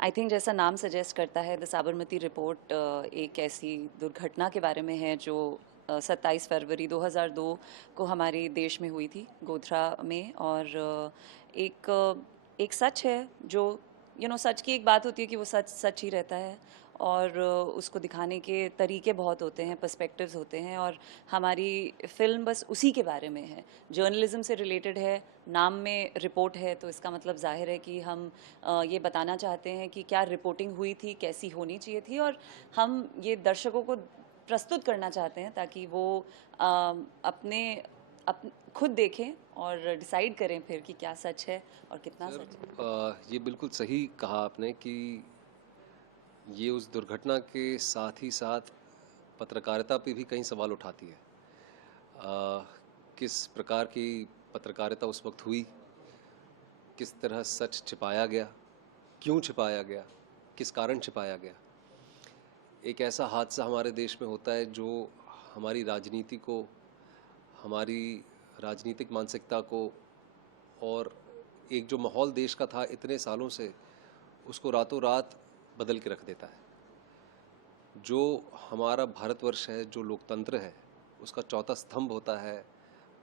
I think जैसा नाम suggest करता है द साबरमती रिपोर्ट एक ऐसी दुर्घटना के बारे में है जो 27 फरवरी 2002 को हमारे देश में हुई थी गोधरा में। और एक सच है जो सच की एक बात होती है कि वो सच सच ही रहता है। और उसको दिखाने के तरीके बहुत होते हैं, पर्सपेक्टिव्स होते हैं, और हमारी फिल्म बस उसी के बारे में है। जर्नलिज्म से रिलेटेड है, नाम में रिपोर्ट है, तो इसका मतलब जाहिर है कि हम ये बताना चाहते हैं कि क्या रिपोर्टिंग हुई थी, कैसी होनी चाहिए थी, और हम ये दर्शकों को प्रस्तुत करना चाहते हैं ताकि वो अपने खुद देखें और डिसाइड करें फिर कि क्या सच है और कितना सर, सच है। ये बिल्कुल सही कहा आपने कि ये उस दुर्घटना के साथ ही साथ पत्रकारिता पे भी कई सवाल उठाती है। किस प्रकार की पत्रकारिता उस वक्त हुई, किस तरह सच छिपाया गया, क्यों छिपाया गया, किस कारण छिपाया गया। एक ऐसा हादसा हमारे देश में होता है जो हमारी राजनीति को, हमारी राजनीतिक मानसिकता को, और एक जो माहौल देश का था इतने सालों से, उसको रातों रात बदल के रख देता है। जो हमारा भारतवर्ष है, जो लोकतंत्र है, उसका चौथा स्तंभ होता है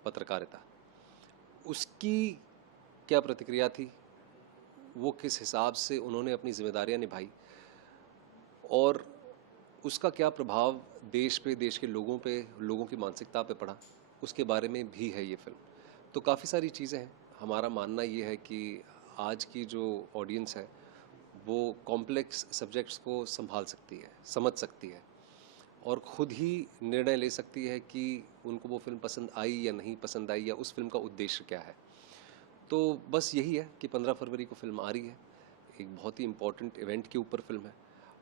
पत्रकारिता। उसकी क्या प्रतिक्रिया थी, वो किस हिसाब से उन्होंने अपनी जिम्मेदारियां निभाई, और उसका क्या प्रभाव देश पे, देश के लोगों पे, लोगों की मानसिकता पे पड़ा, उसके बारे में भी है ये फिल्म। तो काफ़ी सारी चीज़ें हैं। हमारा मानना ये है कि आज की जो ऑडियंस है वो कॉम्प्लेक्स सब्जेक्ट्स को संभाल सकती है, समझ सकती है, और ख़ुद ही निर्णय ले सकती है कि उनको वो फिल्म पसंद आई या नहीं पसंद आई, या उस फिल्म का उद्देश्य क्या है। तो बस यही है कि 15 फरवरी को फिल्म आ रही है। एक बहुत ही इम्पोर्टेंट इवेंट के ऊपर फिल्म है।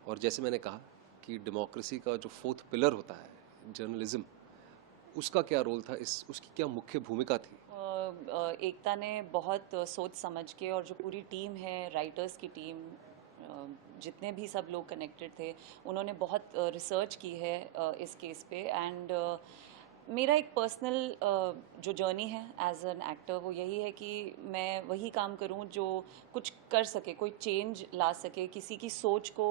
और जैसे मैंने कहा कि डेमोक्रेसी का जो फोर्थ पिलर होता है जर्नलिज्म, उसका क्या रोल था, इस उसकी क्या मुख्य भूमिका थी। एकता ने बहुत सोच समझ के, और जो पूरी टीम है, राइटर्स की टीम, जितने भी सब लोग कनेक्टेड थे, उन्होंने बहुत रिसर्च की है इस केस पे। एंड मेरा एक पर्सनल जो जर्नी है एज एन एक्टर, वो यही है कि मैं वही काम करूं जो कुछ कर सके, कोई चेंज ला सके, किसी की सोच को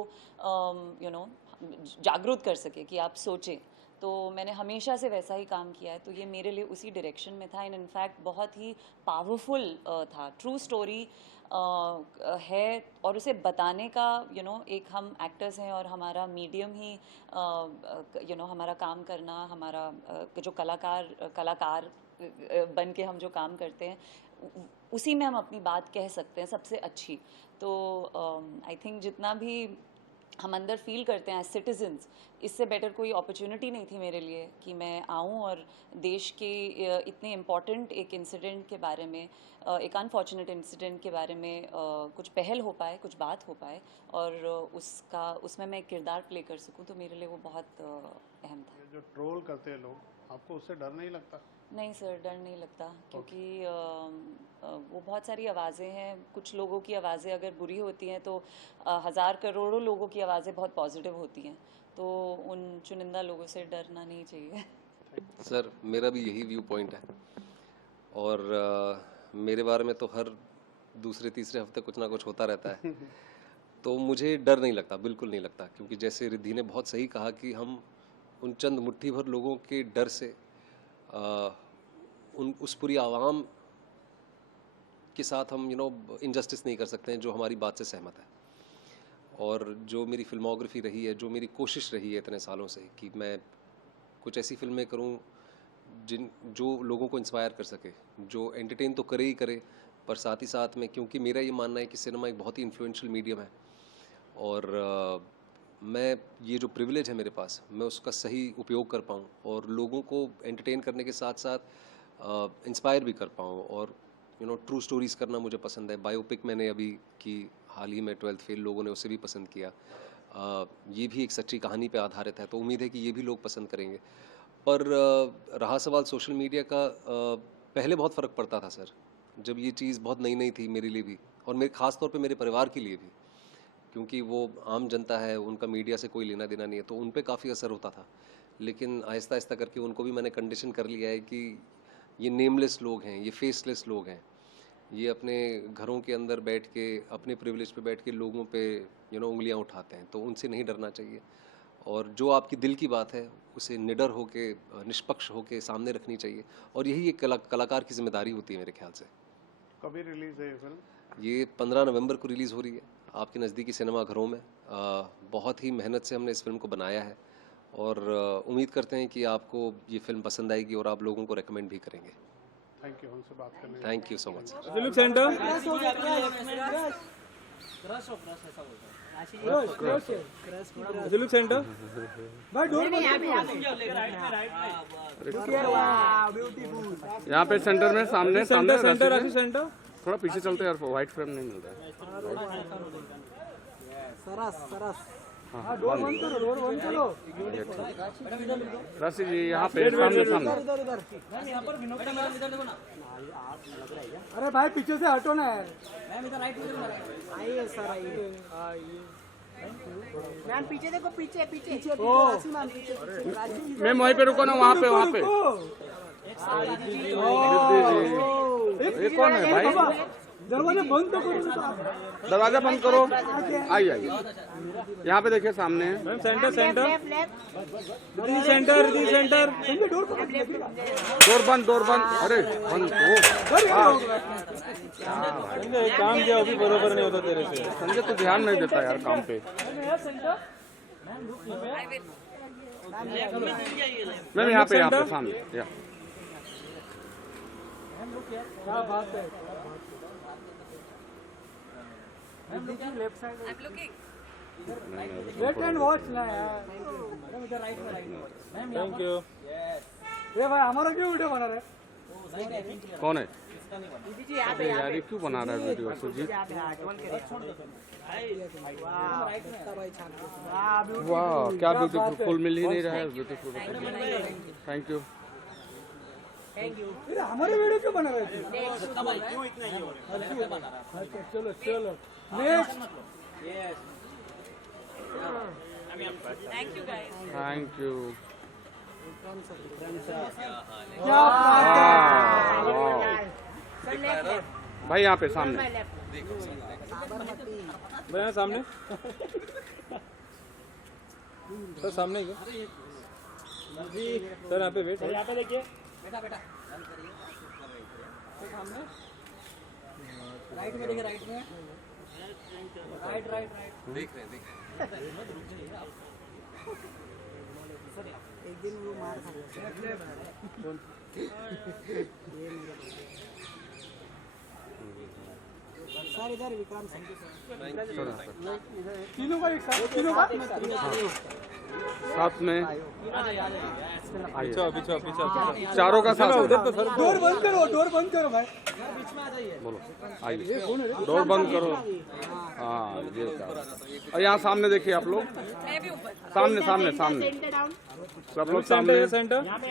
जागरूक कर सके कि आप सोचें। तो मैंने हमेशा से वैसा ही काम किया है, तो ये मेरे लिए उसी डायरेक्शन में था। एंड इनफैक्ट बहुत ही पावरफुल था, ट्रू स्टोरी है, और उसे बताने का एक हम एक्टर्स हैं और हमारा मीडियम ही हमारा काम करना, हमारा जो कलाकार बन के हम जो काम करते हैं, उसी में हम अपनी बात कह सकते हैं सबसे अच्छी। तो आई थिंक जितना भी हम अंदर फील करते हैं एज सिटीजन्स, इससे बेटर कोई अपॉर्चुनिटी नहीं थी मेरे लिए कि मैं आऊँ और देश के इतने इम्पॉर्टेंट एक इंसिडेंट के बारे में, एक अनफॉर्चुनेट इंसिडेंट के बारे में कुछ पहल हो पाए, कुछ बात हो पाए, और उसमें मैं एक किरदार प्ले कर सकूं, तो मेरे लिए वो बहुत अहम था। ये जो ट्रोल करते हैं लोग, आपको उससे डर नहीं लगता? नहीं सर, डर नहीं लगता, ओके। क्योंकि वो बहुत सारी आवाज़ें हैं। कुछ लोगों की आवाज़ें अगर बुरी होती हैं तो हज़ार करोड़ों लोगों की आवाज़ें बहुत पॉजिटिव होती हैं। तो उन चुनिंदा लोगों से डरना नहीं चाहिए। सर, मेरा भी यही व्यू पॉइंट है। और मेरे बारे में तो हर दूसरे तीसरे हफ्ते कुछ ना कुछ होता रहता है। तो मुझे डर नहीं लगता, बिल्कुल नहीं लगता, क्योंकि जैसे रिद्धि ने बहुत सही कहा कि हम उन चंद मुट्ठी भर लोगों के डर से आ, उन उस पूरी आवाम के साथ हम इनजस्टिस नहीं कर सकते हैं जो हमारी बात से सहमत है। और जो मेरी फिल्मोग्राफी रही है, जो मेरी कोशिश रही है इतने सालों से कि मैं कुछ ऐसी फिल्में करूं जिन जो लोगों को इंस्पायर कर सके, जो एंटरटेन तो करे ही करे, पर साथ ही साथ में, क्योंकि मेरा ये मानना है कि सिनेमा एक बहुत ही इन्फ्लुएंशियल मीडियम है, और मैं ये जो प्रिविलेज है मेरे पास, मैं उसका सही उपयोग कर पाऊँ और लोगों को एंटरटेन करने के साथ साथ इंस्पायर भी कर पाऊँ। और ट्रू स्टोरीज़ करना मुझे पसंद है। बायोपिक मैंने अभी की हाल ही में, 12th फेल, लोगों ने उसे भी पसंद किया। ये भी एक सच्ची कहानी पे आधारित है, तो उम्मीद है कि ये भी लोग पसंद करेंगे। पर रहा सवाल सोशल मीडिया का, पहले बहुत फ़र्क पड़ता था सर, जब ये चीज़ बहुत नई नई थी मेरे लिए भी, और मेरे ख़ास तौर पे मेरे परिवार के लिए भी, क्योंकि वो आम जनता है, उनका मीडिया से कोई लेना देना नहीं है, तो उन पे काफ़ी असर होता था। लेकिन आहिस्ता आहिस्ता करके उनको भी मैंने कंडीशन कर लिया है कि ये नेमलेस लोग हैं, ये फेसलेस लोग हैं, ये अपने घरों के अंदर बैठ के अपने प्रिविलेज पे बैठ के लोगों पे उंगलियां उठाते हैं, तो उनसे नहीं डरना चाहिए। और जो आपकी दिल की बात है उसे निडर होके निष्पक्ष होके सामने रखनी चाहिए, और यही एक कलाकार की जिम्मेदारी होती है मेरे ख्याल से। कभी रिलीज है ये फिल्म? ये 15 नवंबर को रिलीज़ हो रही है आपके नज़दीकी सिनेमाघरों में। बहुत ही मेहनत से हमने इस फिल्म को बनाया है, और उम्मीद करते हैं कि आपको ये फिल्म पसंद आएगी और आप लोगों को रेकमेंड भी करेंगे। थैंक यू हमसे बात करने के लिए। Thank you so much. जुलूक सेंटर जुलूक सेंटर भाई डोर यहाँ पे सेंटर में सामने सामने सेंटर राशि सेंटर थोड़ा पीछे चलते हैं यार, वाइट फ्रेम नहीं मिल रहा है। हाँ, डोर बंद करो, डोर बंद करो। राशि जी यहाँ पे सामने सामने। अरे भाई पीछे से हटो ना यार। आइए सर आइए। मैम पीछे देखो, पीछे पीछे पीछे राशि मैम पीछे। मैम वहीं पे रुको ना, वहाँ पे वहाँ पे। ये कौन है भाई? दरवाजा बंद तो करो। दरवाजा बंद करो। आइए आइए, यहाँ पे देखिए सामने। Ma'am centre centre left left the centre the centre door door बंद। अरे बंद हो। काम किया अभी बरोबर नहीं होता तेरे से। संजय तो ध्यान नहीं देता यार काम पे। मैम यहाँ पे सामने। क्या बात है। Left side wait and watch ना यार। Thank you. ये भाई हमारा क्यों वीडियो बना रहे? कौन है दीदी जी यहाँ पे यार? ये क्यों बना रहा है वीडियो सुजीत? वाह क्या ब्यूटीफुल, फुल मिल ही नहीं रहा है। Beautiful, thank you. ये हमारे वीडियो क्यों बना रहे थे? चलो चलो नेक्स्ट। Thank you. क्या भाई यहाँ पे सामने। भैया सामने सर, सामने ही सर, यहाँ पे वेट। यहाँ पे देखिए बेटा सामने राइट में देखिए, राइट में राइट देख रहे हैं। एक दिन वो मार खा सर इधर विक्रम तीनों का एक साथ, तीनों का साथ में पीछे पीछे पीछे चारों का साथ। डोर बंद करो, डोर बंद करो भाई। बोलो आइए, डोर बंद करो। हाँ ये क्या, और यहाँ सामने देखिए आप लोग, सामने सामने सामने सब लोग सामने। सेंटर यहाँ पे